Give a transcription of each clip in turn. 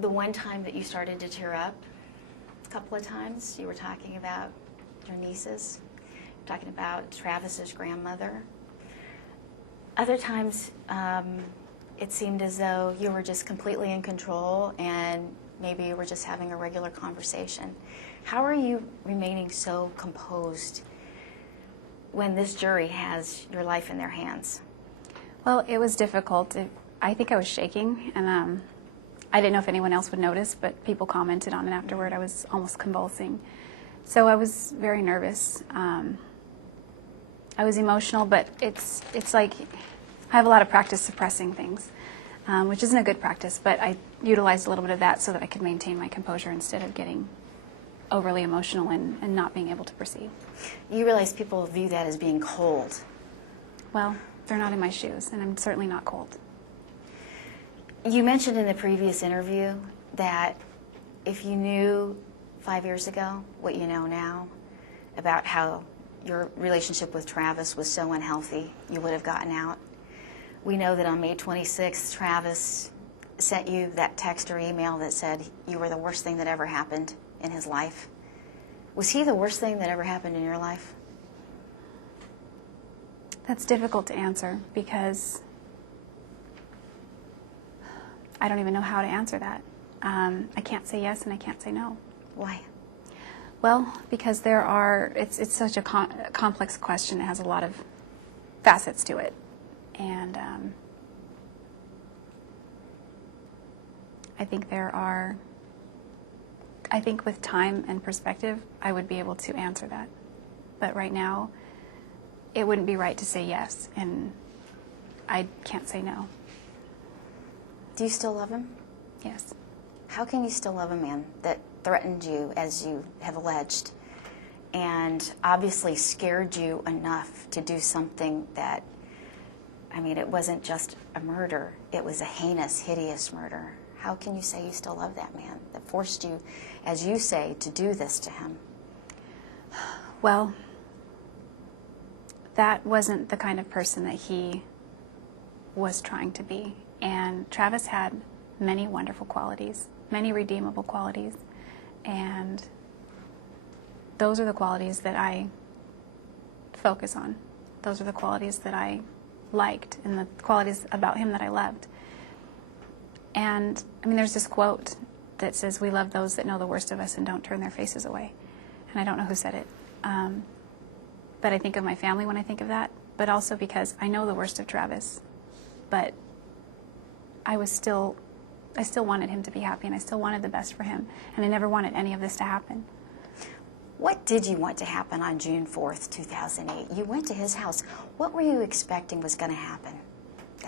the one time that you started to tear up, a couple of times, you were talking about your nieces, talking about Travis's grandmother. Other times, it seemed as though you were just completely in control and maybe you were just having a regular conversation. How are you remaining so composed when this jury has your life in their hands? Well, it was difficult. I think I was shaking, and I didn't know if anyone else would notice, but people commented on it afterward. I was almost convulsing. So I was very nervous. I was emotional, but it's like I have a lot of practice suppressing things, which isn't a good practice, but I utilized a little bit of that so that I could maintain my composure instead of getting overly emotional and not being able to proceed. You realize people view that as being cold. Well, they're not in my shoes, and I'm certainly not cold. You mentioned in the previous interview that if you knew 5 years ago what you know now about how your relationship with Travis was so unhealthy, you would have gotten out. We know that on May 26th, Travis sent you that text or email that said you were the worst thing that ever happened in his life. Was he the worst thing that ever happened in your life? That's difficult to answer because I don't even know how to answer that. I can't say yes and I can't say no. Why? Well, because it's such a complex question. It has a lot of facets to it. And I think with time and perspective, I would be able to answer that. But right now, it wouldn't be right to say yes, and I can't say no. Do you still love him? Yes. How can you still love a man that threatened you, as you have alleged, and obviously scared you enough to do something that, I mean, it wasn't just a murder, it was a heinous, hideous murder. How can you say you still love that man that forced you, as you say, to do this to him? Well, that wasn't the kind of person that he was trying to be. And Travis had many wonderful qualities, many redeemable qualities. And those are the qualities that I focus on. Those are the qualities that I liked and the qualities about him that I loved. And, I mean, there's this quote that says, "We love those that know the worst of us and don't turn their faces away." And I don't know who said it. But I think of my family when I think of that, but also because I know the worst of Travis. But I still wanted him to be happy, and I still wanted the best for him. And I never wanted any of this to happen. What did you want to happen on June 4th, 2008? You went to his house. What were you expecting was going to happen?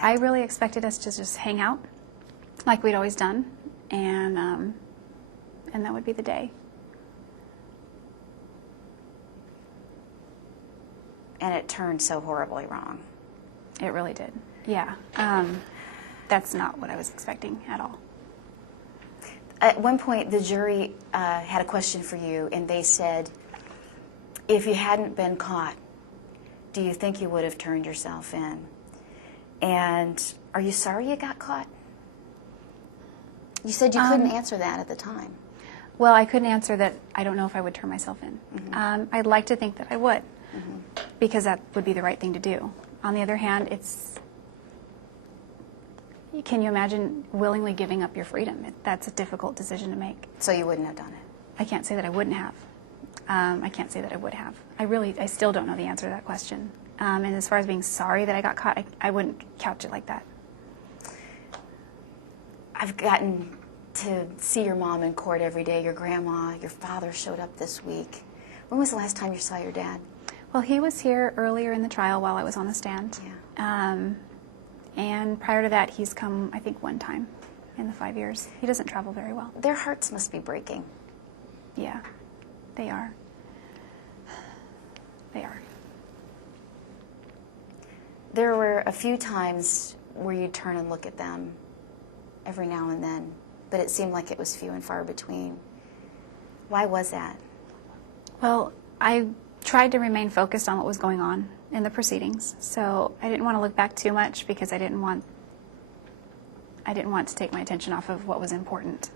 I really expected us to just hang out like we'd always done, and that would be the day. And it turned so horribly wrong. It really did. Yeah. That's not what I was expecting at all. At one point, the jury had a question for you, and they said, if you hadn't been caught, do you think you would have turned yourself in? And are you sorry you got caught? You said you couldn't answer that at the time. Well, I couldn't answer that. I don't know if I would turn myself in. Mm-hmm. I'd like to think that I would, because that would be the right thing to do. On the other hand, can you imagine willingly giving up your freedom? That's a difficult decision to make. So you wouldn't have done it? I can't say that I wouldn't have. I can't say that I would have. I still don't know the answer to that question. And as far as being sorry that I got caught, I wouldn't couch it like that. I've gotten to see your mom in court every day, your grandma, your father showed up this week. When was the last time you saw your dad? Well, he was here earlier in the trial while I was on the stand. Yeah. And prior to that, he's come, I think, one time in the 5 years. He doesn't travel very well. Their hearts must be breaking. Yeah, they are. They are. There were a few times where you'd turn and look at them every now and then, but it seemed like it was few and far between. Why was that? Well, I tried to remain focused on what was going on in the proceedings, so I didn't want to look back too much because I didn't want I didn't want to take my attention off of what was important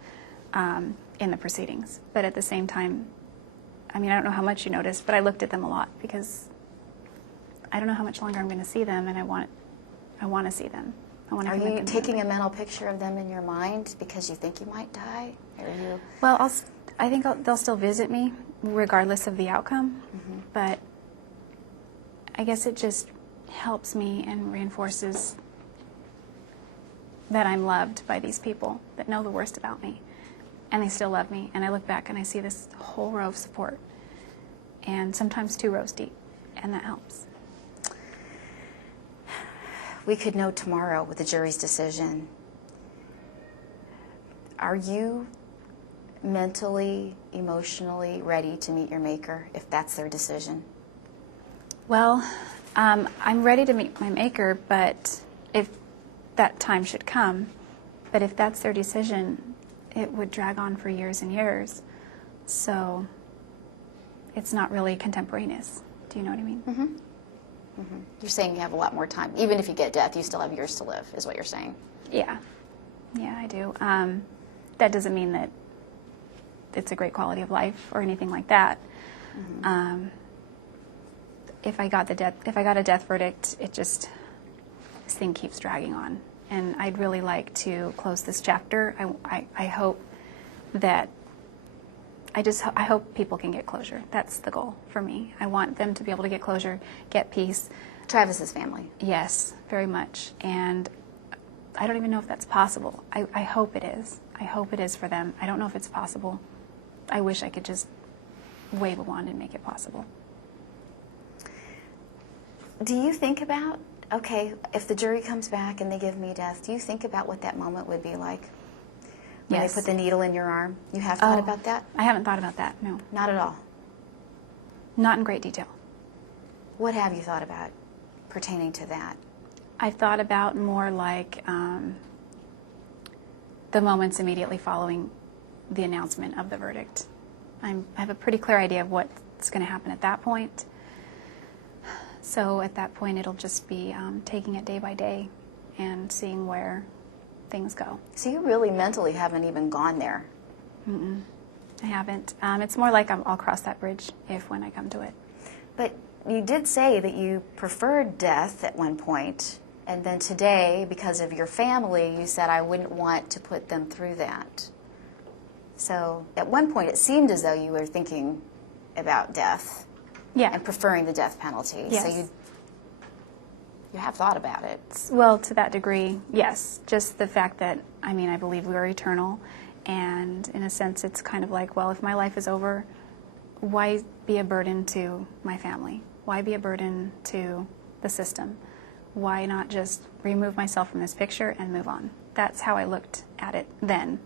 in the proceedings. But at the same time, I mean, I don't know how much you noticed, but I looked at them a lot because I don't know how much longer I'm going to see them, and I want to see them. I want to. Are you taking a mental picture of them in your mind because you think you might die? Or are you? Well, I think they'll still visit me regardless of the outcome, but I guess it just helps me and reinforces that I'm loved by these people that know the worst about me, and they still love me. And I look back and I see this whole row of support, and sometimes 2 rows deep, and that helps. We could know tomorrow with the jury's decision. Are you mentally, emotionally ready to meet your maker if that's their decision? Well, I'm ready to meet my maker, but if that time should come, but if that's their decision, it would drag on for years and years. So it's not really contemporaneous. Do you know what I mean? Mm-hmm. Mm-hmm. You're saying you have a lot more time. Even if you get death, you still have years to live, is what you're saying. Yeah. Yeah, I do. That doesn't mean that it's a great quality of life or anything like that. Mm-hmm. If I got a death verdict, this thing keeps dragging on. And I'd really like to close this chapter. I hope that I hope people can get closure. That's the goal for me. I want them to be able to get closure, get peace. Travis's family. Yes, very much. And I don't even know if that's possible. I hope it is. I hope it is for them. I don't know if it's possible. I wish I could just wave a wand and make it possible. Do you think about, okay, if the jury comes back and they give me death, do you think about what that moment would be like? When Yes. they put the needle in your arm? You have thought about that? I haven't thought about that, no. Not at all. Not in great detail. What have you thought about pertaining to that? I've thought about more like the moments immediately following the announcement of the verdict. I have a pretty clear idea of what's going to happen at that point. So at that point, it'll just be taking it day by day and seeing where things go. So you really mentally haven't even gone there. Mm-mm. I haven't. It's more like I'll cross that bridge when I come to it. But you did say that you preferred death at one point, and then today, because of your family, you said, I wouldn't want to put them through that. So at one point, it seemed as though you were thinking about death. Yeah. And preferring the death penalty. Yes. So you have thought about it. Well, to that degree, yes. Just the fact that, I believe we are eternal, and in a sense, it's kind of like, well, if my life is over, why be a burden to my family? Why be a burden to the system? Why not just remove myself from this picture and move on? That's how I looked at it then.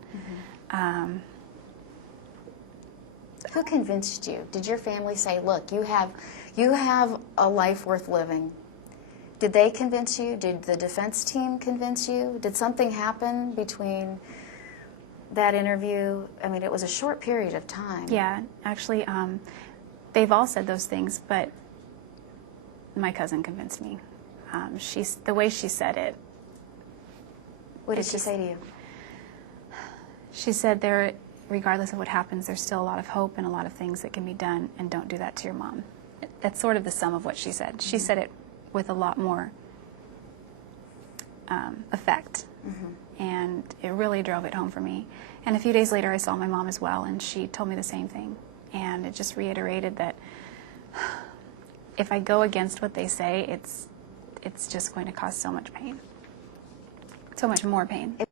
Mm-hmm. Who convinced you? Did your family say, look, you have a life worth living? Did they convince you? Did the defense team convince you? Did something happen between that interview? It was a short period of time. Yeah, actually, they've all said those things, but my cousin convinced me. The way she said it. What did she say to you? She said regardless of what happens, there's still a lot of hope and a lot of things that can be done, and don't do that to your mom. That's sort of the sum of what she said. She said it with a lot more effect, and it really drove it home for me. And a few days later, I saw my mom as well, and she told me the same thing. And it just reiterated that if I go against what they say, it's just going to cause so much pain, so much more pain.